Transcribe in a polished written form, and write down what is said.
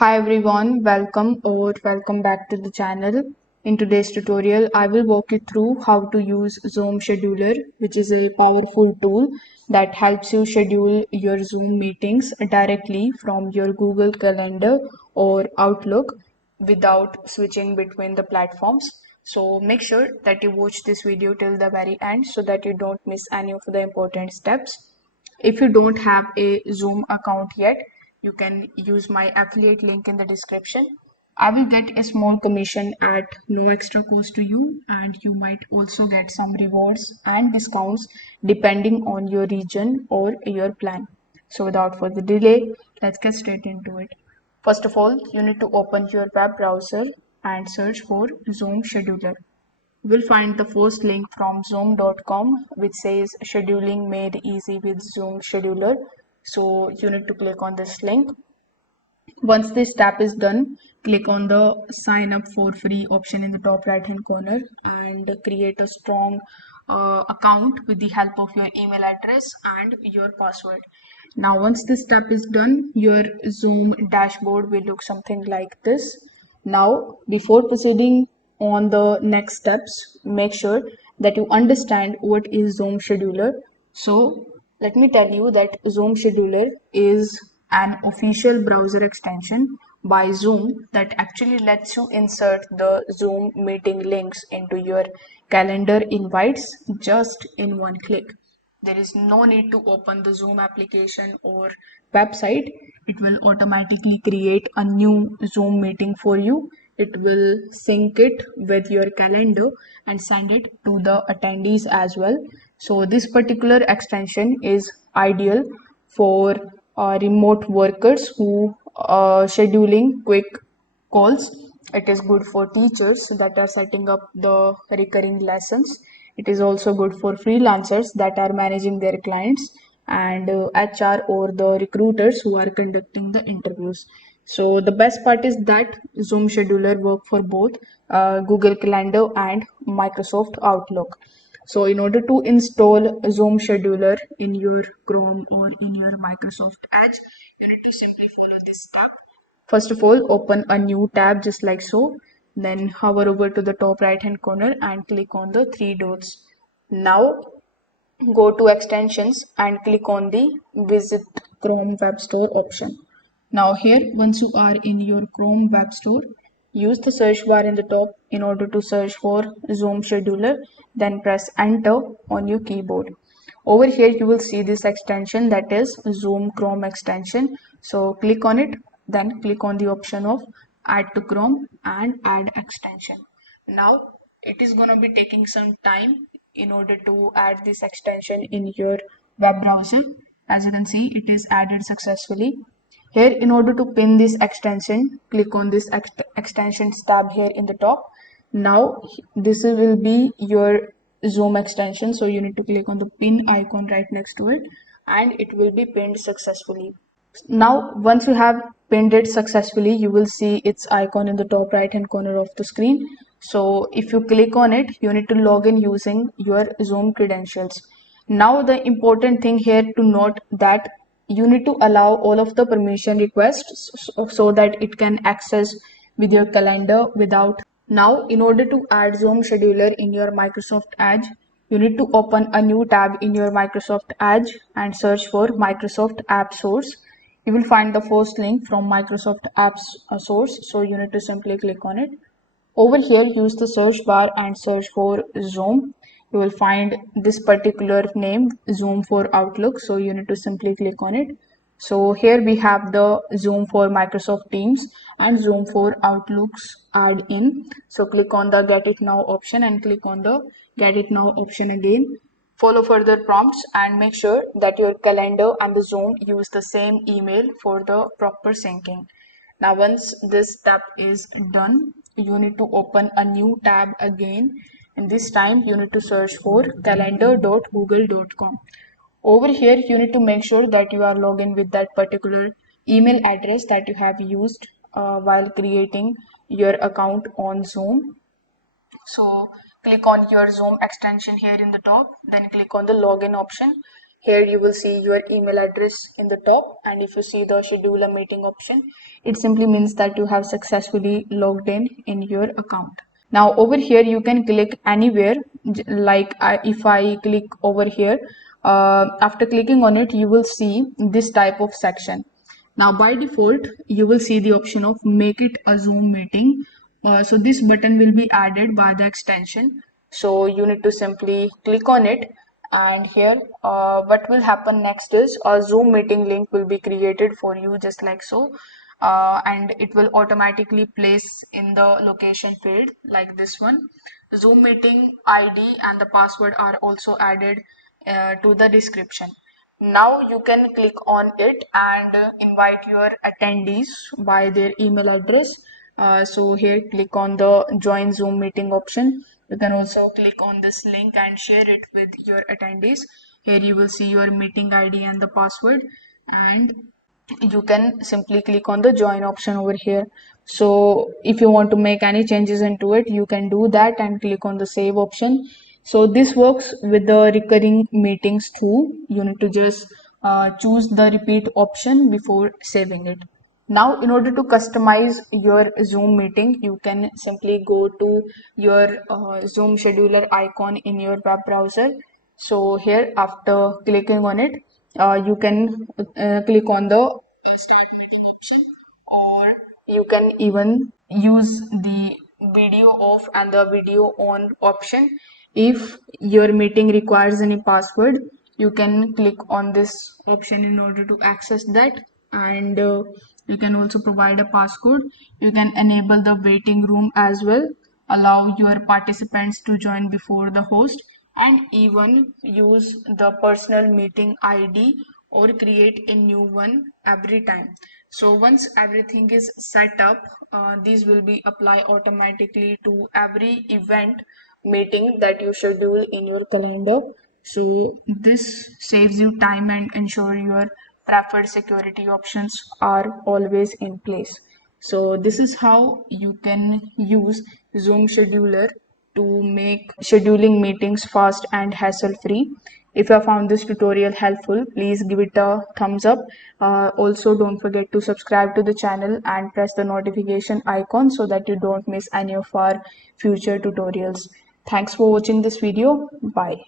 Hi everyone, welcome back to the channel. In today's tutorial, I will walk you through how to use Zoom Scheduler, which is a powerful tool that helps you schedule your Zoom meetings directly from your Google Calendar or Outlook without switching between the platforms. So make sure that you watch this video till the very end so that you don't miss any of the important steps. If you don't have a Zoom account yet, you can use my affiliate link in the description. I will get a small commission at no extra cost to you, and you might also get some rewards and discounts depending on your region or your plan. So, without further delay, let's get straight into it. First of all, you need to open your web browser and search for Zoom Scheduler. You will find the first link from zoom.com which says scheduling made easy with Zoom Scheduler. So you need to click on this link. Once this step is done, click on the sign up for free option in the top right hand corner and create a strong account with the help of your email address and your password. Now, once this step is done, your Zoom dashboard will look something like this. Now, before proceeding on the next steps, make sure that you understand what is Zoom Scheduler. So, let me tell you that Zoom Scheduler is an official browser extension by Zoom that actually lets you insert the Zoom meeting links into your calendar invites just in one click. There is no need to open the Zoom application or website. It will automatically create a new Zoom meeting for you. It will sync it with your calendar and send it to the attendees as well. So this particular extension is ideal for remote workers who are scheduling quick calls. It is good for teachers that are setting up the recurring lessons. It is also good for freelancers that are managing their clients and HR or the recruiters who are conducting the interviews. So the best part is that Zoom Scheduler work for both Google Calendar and Microsoft Outlook. So in order to install Zoom Scheduler in your Chrome or in your Microsoft Edge, you need to simply follow this step. First of all, open a new tab just like so. Then hover over to the top right hand corner and click on the three dots. Now go to extensions and click on the visit Chrome Web Store option. Now here, once you are in your Chrome Web Store, use the search bar in the top in order to search for Zoom Scheduler, then press enter on your keyboard. Over here you will see this extension, that is Zoom Chrome extension. So click on it, then click on the option of add to Chrome and add extension. Now it is gonna be taking some time in order to add this extension in your web browser. As you can see, it is added successfully. Here, in order to pin this extension, click on this extensions tab here in the top. Now this will be your Zoom extension, so you need to click on the pin icon right next to it and it will be pinned successfully. Now once you have pinned it successfully, you will see its icon in the top right hand corner of the screen. So if you click on it, you need to log in using your Zoom credentials. Now the important thing here to note that you need to allow all of the permission requests so that it can access with your calendar without. Now, in order to add Zoom Scheduler in your Microsoft Edge, you need to open a new tab in your Microsoft Edge and search for Microsoft App Source. You will find the first link from Microsoft Apps Source, so you need to simply click on it. Over here, use the search bar and search for Zoom. You will find this particular name, Zoom for Outlook, so you need to simply click on it. So here we have the Zoom for Microsoft Teams and Zoom for Outlook's add-in. So click on the Get It Now option and click on the Get It Now option again. Follow further prompts and make sure that your calendar and the Zoom use the same email for the proper syncing. Now once this step is done, you need to open a new tab again, and this time you need to search for calendar.google.com. Over here you need to make sure that you are logged in with that particular email address that you have used while creating your account on Zoom. So click on your Zoom extension here in the top, then click on the login option. Here you will see your email address in the top, and if you see the schedule a meeting option, it simply means that you have successfully logged in your account. Now over here you can click anywhere, like if I click over here, after clicking on it you will see this type of section. Now by default you will see the option of make it a Zoom meeting. So this button will be added by the extension, so you need to simply click on it, and here what will happen next is a Zoom meeting link will be created for you, just like so, and it will automatically place in the location field like this one. Zoom meeting ID and the password are also added to the description. Now you can click on it and invite your attendees by their email address. So here click on the join Zoom meeting option. You can also click on this link and share it with your attendees. Here you will see your meeting ID and the password, and you can simply click on the join option over here. So if you want to make any changes into it, you can do that and click on the save option. So this works with the recurring meetings too. You need to just choose the repeat option before saving it. Now, in order to customize your Zoom meeting, you can simply go to your Zoom scheduler icon in your web browser. So here, after clicking on it, you can click on the start meeting option, or you can even use the video off and the video on option. If your meeting requires any password, you can click on this option in order to access that, and you can also provide a passcode. You can enable the waiting room as well, allow your participants to join before the host, and even use the personal meeting ID or create a new one every time. So once everything is set up, these will be applied automatically to every event meeting that you schedule in your calendar. So this saves you time and ensure your preferred security options are always in place. So this is how you can use Zoom scheduler to make scheduling meetings fast and hassle free. If you have found this tutorial helpful, please give it a thumbs up. Also, don't forget to subscribe to the channel and press the notification icon so that you don't miss any of our future tutorials. Thanks for watching this video. Bye.